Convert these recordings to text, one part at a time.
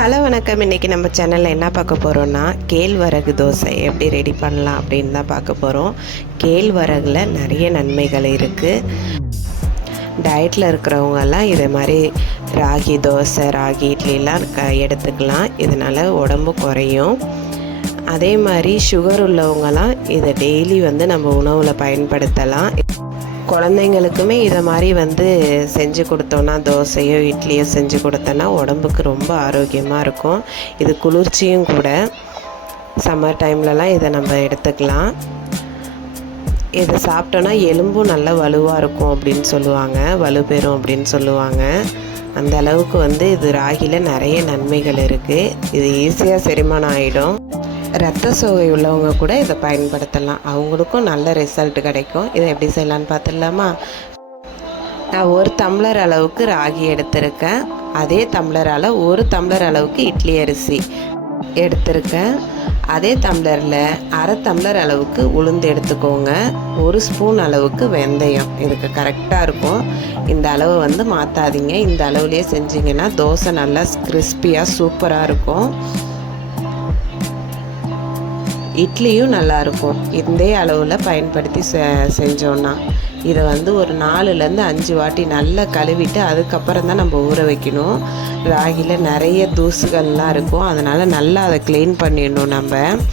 Hello வணக்கம். இன்றைக்கி நம்ம சேனலில் என்ன பார்க்க போகிறோன்னா கேழ்வரகு தோசை எப்படி ரெடி பண்ணலாம் அப்படின்னு தான் பார்க்க போகிறோம். கேழ்வரகுல நிறைய நன்மைகள் இருக்குது. டயட்டில் இருக்கிறவங்கெல்லாம் இதை மாதிரி ராகி தோசை, ராகி இட்லிலாம் எடுத்துக்கலாம். இதனால் உடம்பு குறையும். அதே மாதிரி சுகர் உள்ளவங்கலாம் இதை டெய்லி நம்ம உணவில் பயன்படுத்தலாம். குழந்தைங்களுக்குமே இதை மாதிரி செஞ்சு கொடுத்தோன்னா, தோசையோ இட்லியோ செஞ்சு கொடுத்தோன்னா உடம்புக்கு ரொம்ப ஆரோக்கியமாக இருக்கும். இது குளிர்ச்சியும் கூட. சம்மர் டைம்லலாம் இதை நம்ம எடுத்துக்கலாம். இதை சாப்பிட்டோன்னா எலும்பும் நல்லா வலுவாக இருக்கும் அப்படின்னு சொல்லுவாங்க, வலுப்பெறும் அப்படின்னு சொல்லுவாங்க. அந்த அளவுக்கு இது ராகியில் நிறைய நன்மைகள் இருக்குது. இது ஈஸியாக செரிமானம் ஆகிடும். ரத்த சோகை உள்ளவங்க கூட இதை பயன்படுத்தலாம். அவங்களுக்கும் நல்ல ரிசல்ட் கிடைக்கும். இதை எப்படி செய்யலான்னு பார்த்துடலாமா? நான் 1 டம்ளர் அளவுக்கு ராகி எடுத்திருக்கேன். அதே டம்ளரால் 1 டம்ளர் அளவுக்கு இட்லி அரிசி எடுத்திருக்கேன். அதே டம்ளரில் 1/2 டம்ளர் அளவுக்கு உளுந்து எடுத்துக்கோங்க. 1 ஸ்பூன் அளவுக்கு வெந்தயம். இதுக்கு கரெக்டாக இருக்கும். இந்த அளவு மாற்றாதீங்க. இந்த அளவுலேயே செஞ்சிங்கன்னா தோசை நல்லா கிறிஸ்பியாக சூப்பராக இருக்கும். இட்லியும் நல்லாயிருக்கும். இதே அளவில் பயன்படுத்தி செஞ்சோன்னா இதை ஒரு 4லேருந்து 5 வாட்டி நல்லா கழுவிட்டு அதுக்கப்புறம் தான் நம்ம ஊற வைக்கணும். ராகியில் நிறைய தூசுகள்லாம் இருக்கும். அதனால் நல்லா அதை க்ளீன் பண்ணிடணும்.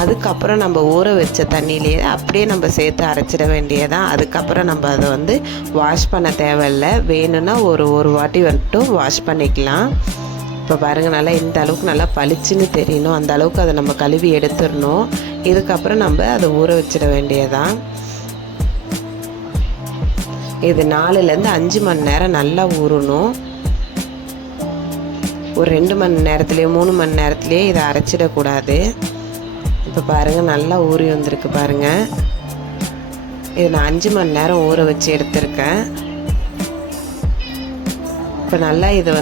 அதுக்கப்புறம் நம்ம ஊற வச்ச தண்ணியிலேயே அப்படியே நம்ம சேர்த்து அரைச்சிட வேண்டியதான். அதுக்கப்புறம் நம்ம அதை வாஷ் பண்ண தேவையில்லை. வேணும்னா ஒரு வாட்டி வாஷ் பண்ணிக்கலாம். இப்போ பாருங்கள், நல்லா இந்த அளவுக்கு நல்லா பளிச்சுன்னு தெரியணும். அந்த அளவுக்கு அதை நம்ம கழுவி எடுத்துடணும். இதுக்கப்புறம் நம்ம அதை ஊற வச்சிட வேண்டியதான். இது 4லேருந்து 5 மணி நேரம் நல்லா ஊறணும். ஒரு 2 மணி நேரத்துலேயே 3 மணி நேரத்துலேயே இதை அரைச்சிடக்கூடாது. இப்போ பாருங்கள், நல்லா ஊறி வந்திருக்கு பாருங்கள். இது நான் 5 மணி நேரம் ஊற வச்சு எடுத்திருக்கேன். இப்போ நல்லா இதை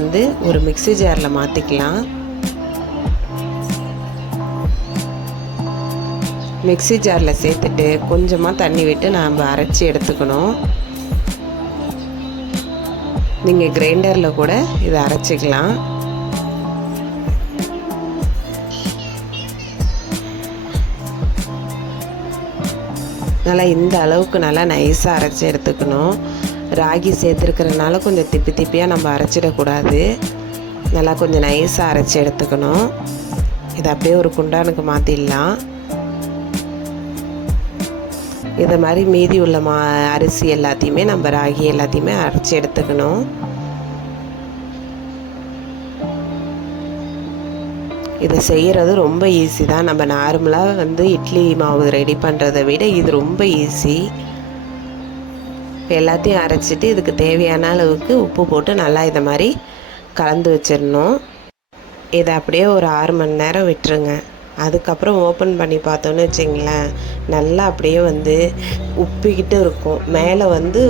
ஒரு மிக்ஸி ஜாரில் மாற்றிக்கலாம். மிக்ஸி ஜாரில் சேர்த்துட்டு கொஞ்சமாக தண்ணி விட்டு நம்ம அரைச்சி எடுத்துக்கணும். நீங்கள் கிரைண்டரில் கூட இதை அரைச்சிக்கலாம். நல்லா இந்த அளவுக்கு நல்லா நைஸாக அரைச்சி எடுத்துக்கணும். ராகி சேர்த்துருக்கிறதுனால கொஞ்சம் திப்பியாக நம்ம அரைச்சிடக்கூடாது. நல்லா கொஞ்சம் நைஸாக அரைச்சி எடுத்துக்கணும். இதை அப்படியே ஒரு குண்டானுக்கு மாற்றிடலாம். இதை மாதிரி மீதி உள்ள அரிசி எல்லாத்தையுமே நம்ம ராகி எல்லாத்தையுமே அரைச்சி எடுத்துக்கணும். இதை செய்கிறது ரொம்ப ஈஸி தான். நம்ம நார்மலாக இட்லி மாவு ரெடி பண்ணுறதை விட இது ரொம்ப ஈஸி. எல்லாத்தையும் அரைச்சிட்டு இதுக்கு தேவையான அளவுக்கு உப்பு போட்டு நல்லா இதை மாதிரி கலந்து வச்சிடணும். இதை அப்படியே ஒரு 6 மணி நேரம் விட்டுருங்க. அதுக்கப்புறம் ஓப்பன் பண்ணி பார்த்தோன்னு வச்சிங்களேன், நல்லா அப்படியே உப்பிக்கிட்டு இருக்கும். மேலே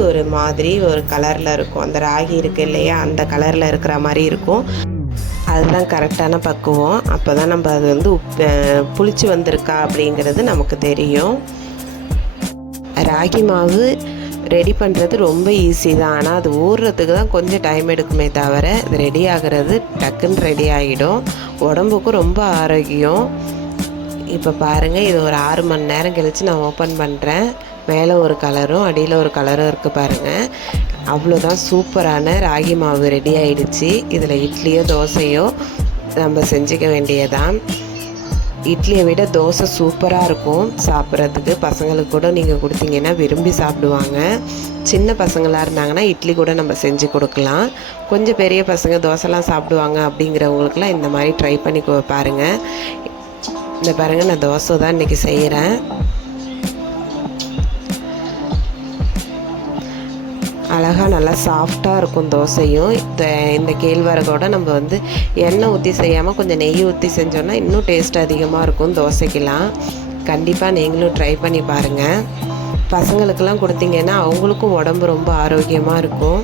ஒரு மாதிரி ஒரு கலரில் இருக்கும். அந்த ராகி இருக்குது இல்லையா, அந்த கலரில் இருக்கிற மாதிரி இருக்கும். அதுதான் கரெக்டான பக்குவம். அப்போ தான் நம்ம அது புளிச்சு வந்திருக்கா அப்படிங்கிறது நமக்கு தெரியும். ராகி மாவு ரெடி பண்ணுறது ரொம்ப ஈஸி தான். ஆனால் அது ஊறுறதுக்கு தான் கொஞ்சம் டைம் எடுக்குமே தவிர இது ரெடி ஆகிறது டக்குன்னு ரெடி ஆகிடும். உடம்புக்கும் ரொம்ப ஆரோக்கியம். இப்போ பாருங்கள், இது ஒரு 6 மணி நேரம் கழித்து நான் ஓப்பன் பண்ணுறேன். மேலே ஒரு கலரும் அடியில் ஒரு கலரும் இருக்குது பாருங்கள். அவ்வளோதான், சூப்பரான ராகி மாவு ரெடி ஆகிடுச்சு. இதில் இட்லியோ தோசையோ நம்ம செஞ்சுக்க வேண்டியதான். இட்லியை விட தோசை சூப்பராக இருக்கும் சாப்பிட்றதுக்கு. பசங்களுக்கு கூட நீங்கள் கொடுத்தீங்கன்னா விரும்பி சாப்பிடுவாங்க. சின்ன பசங்களாக இருந்தாங்கன்னா இட்லி கூட நம்ம செஞ்சு கொடுக்கலாம். கொஞ்சம் பெரிய பசங்க தோசைலாம் சாப்பிடுவாங்க அப்படிங்கிறவங்களுக்குலாம் இந்த மாதிரி ட்ரை பண்ணி பாருங்கள். இந்த பாருங்கள், நான் தோசை தான் இன்றைக்கி செய்கிறேன். அழகாக நல்லா சாஃப்டாக இருக்கும் தோசையும். இந்த கேழ்வரகோட நம்ம எண்ணெய் ஊற்றி செய்யாமல் கொஞ்சம் நெய் ஊற்றி செஞ்சோன்னா இன்னும் டேஸ்ட் அதிகமாக இருக்கும் தோசைக்கெலாம். கண்டிப்பாக நீங்களும் ட்ரை பண்ணி பாருங்கள். பசங்களுக்கெல்லாம் கொடுத்தீங்கன்னா அவங்களுக்கும் உடம்பு ரொம்ப ஆரோக்கியமாக இருக்கும்.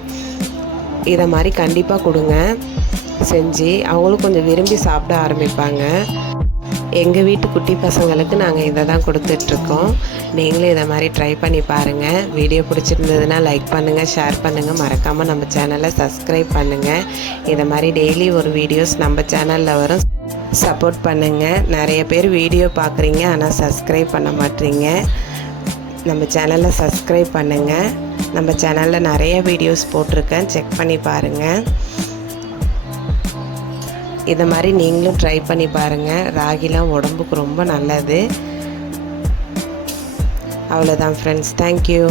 இதை மாதிரி கண்டிப்பாக கொடுங்க செஞ்சு. அவங்களும் கொஞ்சம் விரும்பி சாப்பிட ஆரம்பிப்பாங்க. எங்கள் வீட்டு குட்டி பசங்களுக்கு நாங்கள் இதை தான் கொடுத்துட்ருக்கோம். நீங்களும் இதை மாதிரி ட்ரை பண்ணி பாருங்கள். வீடியோ பிடிச்சிருந்ததுன்னா லைக் பண்ணுங்கள், ஷேர் பண்ணுங்கள், மறக்காமல் நம்ம சேனலை சப்ஸ்கிரைப் பண்ணுங்கள். இதை மாதிரி டெய்லி ஒரு வீடியோஸ் நம்ம சேனலில் வரும், சப்போர்ட் பண்ணுங்கள். நிறைய பேர் வீடியோ பார்க்குறீங்க ஆனால் சப்ஸ்கிரைப் பண்ண மாட்டீங்க. நம்ம சேனலை சப்ஸ்கிரைப் பண்ணுங்கள். நம்ம சேனலில் நிறைய வீடியோஸ் போட்டிருக்கேன், செக் பண்ணி பாருங்கள். இதை மாதிரி நீங்களும் ட்ரை பண்ணி பாருங்கள். ராகிலாம் உடம்புக்கு ரொம்ப நல்லது. அவ்வளோதான் ஃப்ரெண்ட்ஸ், தேங்க்யூ.